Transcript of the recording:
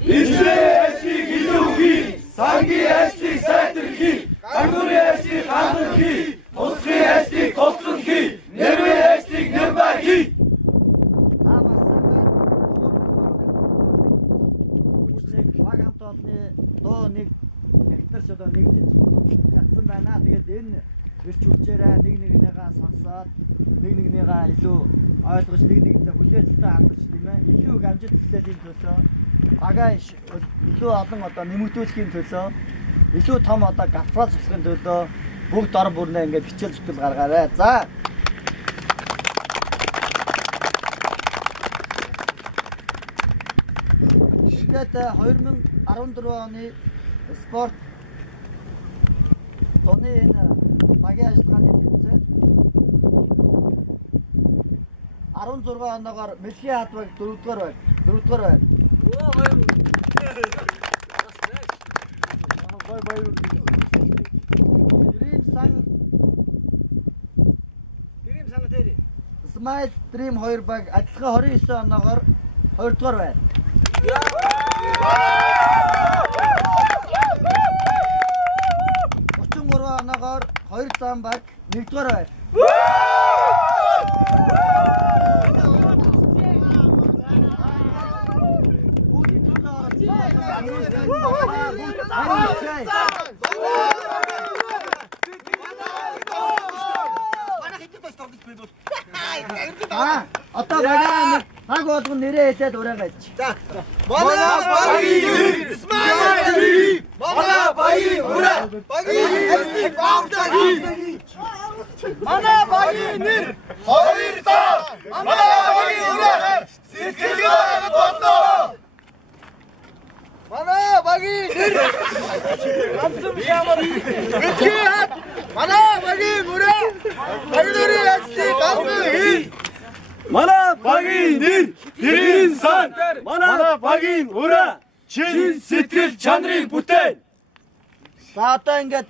Ижле эшиг илүүхий, сангийн ажлыг сайдруулахий, гангүрийн ажлыг ганхлахий, тусгын ажлыг туслахий, нэрвийн ажлыг нэрбархий. Баг хамт олонны доо нэг нэгтэрч одоо нэгдэж чадсан байна. Тэгээд энэ ирч хүчээрээ нэг нэгнийгаа сонсоод нэг нэгнийгаа илүү ойлгож нэг нэгэндээ хүлээцтэй хандаж тийм ээ. Илүү их амжилт хүлээлийн төлөө багаа илүү олон одоо нэмэгдүүлэхийн төлөө илүү том одоо гafрал цуцлахын төлөө бүгд дор бүрнээ ингээд хичээл зүтгэл гаргаарай. За. Тэгээд 2014 оны спорт тооны энэ багийн ажиллагааны тэмцээнд 16 оноогоор Мэлхийн хад баг 4-р байв. 4-р байв. Дрим сан дээр Smile Dream 2 баг адилхан 29 оноогоор 2-р байв. 33 оноогоор 2 зам баг 1-р байв. Одоо багаа хаг болгон нэрээ хэлээд ураагач. За. Манай багийн нэр Смайлдри. Манай багийн ураа. Багийн нэр Баамтаги. Манай багийн нэр Хоёрдоо. Манай багийн ураа. Сэтгэлээр бодноо. Манай багийн нэр Ганцхан ямар Мэлхийн хад. Манай багийн ураа. Багийн ажлыг ганцхан хий. Манай багийн нэр Тэрийн сан. Манай багийн ураа. Чин сэтгэл чанарыг бүтээн. За одоо ингээд